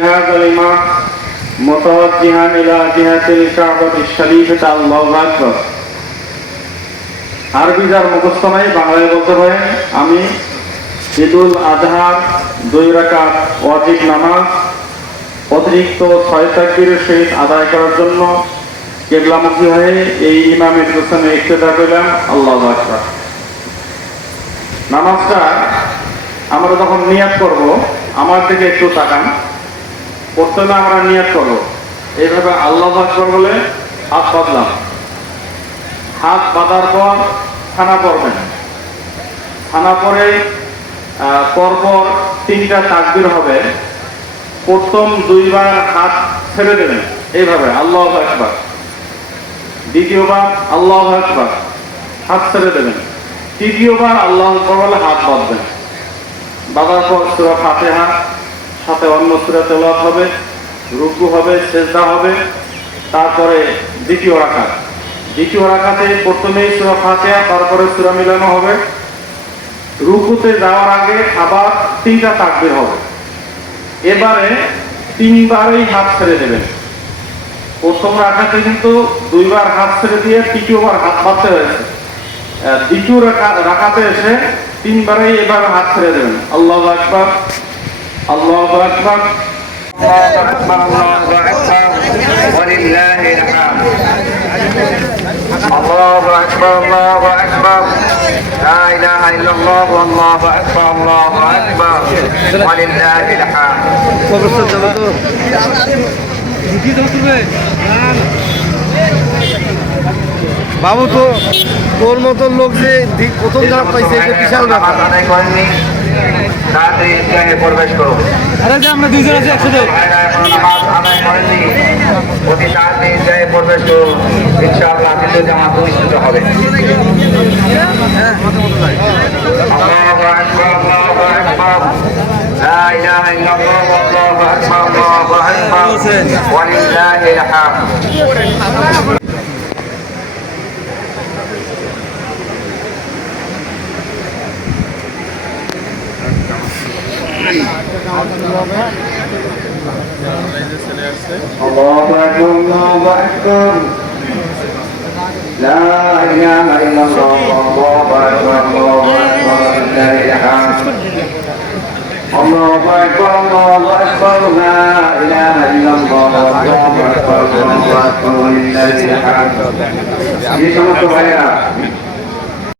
هذا الإمام متوجها إلى جهة الكعبة الشريفة الله أكبر আরবি যার মুখস্থ নাই বাংলায় বলতে পারেন আমি ঈদুল আজহার 2 রাকাত ওয়াজিব নামাজ অতিরিক্ত 6 তাকবীরের সহিত আদায় করার জন্য কিবলামুখী হয়ে এই ইমামের পেছনে ইক্তেদা করলাম। আল্লাহু আকবার। নামাজটা আমরা যখন নিয়াত করব আমার দিকে একটু তাকান। প্রথমে আমরা নিয়াত করব এইভাবে আল্লাহু আকবার বলে হাত বাঁধলাম। হাত বাঁধার পর খানা পড়বেন। খানা পরে পরপর 3টা তাকবীর হবে। প্রথম 2 বার হাত ছেড়ে দেবেন এইভাবে আল্লাহু আকবার। দ্বিতীয়বার আল্লাহু আকবার হাত ছেড়ে দেবেন। তৃতীয়বার আল্লাহু আকবার বলে হাত বাঁধবেন। বাঁধার পর সূরা ফাতিহা সাথে অন্য সূরা তেলাওয়াত হবে, রুকু হবে, সিজদা হবে। তারপরে দ্বিতীয় রাকাতে প্রথমেই সূরা ফাতিহা তারপরে সূরা মিলানো হবে। রুকুতে যাওয়ার আগে আবার 3টা তাকবীর হবে। এবারে 3 বারই হাত ছেড়ে দেবেন। প্রথম রাকাতে কিন্তু 2 বার হাত ছেড়ে দিয়ে তৃতীয়বার হাত বাঁধতে হয়েছে। দ্বিতীয় রাকাতে এসে 3 বারই এবার হাত ছেড়ে দেবেন। আল্লাহু আকবার, আল্লাহু আকবার, আল্লাহু আকবার, আল্লাহু আকবার, ওয়ালিল্লাহিল হামদ। আল্লাহু আকবার, আল্লাহু আকবার, লা ইলাহা ইল্লাল্লাহ, আল্লাহু আকবার, আল্লাহু আকবার, ওয়ালিল্লাহিল হামদ। বাবু তো তোর মতন লোক যে প্রথম ধাপ পাইছে এটা বিশাল ব্যাপার। প্রবেশ করো। আরে যে আমরা 2 জন আছি একসাথে। প্রতি তাড়াতাড়ি প্রবেশ করুন। ইনশাআল্লাহ কিন্তু জামাত অনুষ্ঠিত হবে। আল্লাহু আকবার, আল্লাহু আকবার, লা ইলাহা ইল্লাল্লাহ, আল্লাহু আকবার, আল্লাহু আকবার, ওয়ালিল্লাহিল হামদ। Allahu Akbar, Allahu Akbar, la ilaha illallah, Allahu Akbar, Allahu Akbar, lillahi hamd. Allahu Akbar, Allahu Akbar, la ilaha illallah, Allahu Akbar, Allahu Akbar, lillahi hamd. এই সমস্ত ভাইরা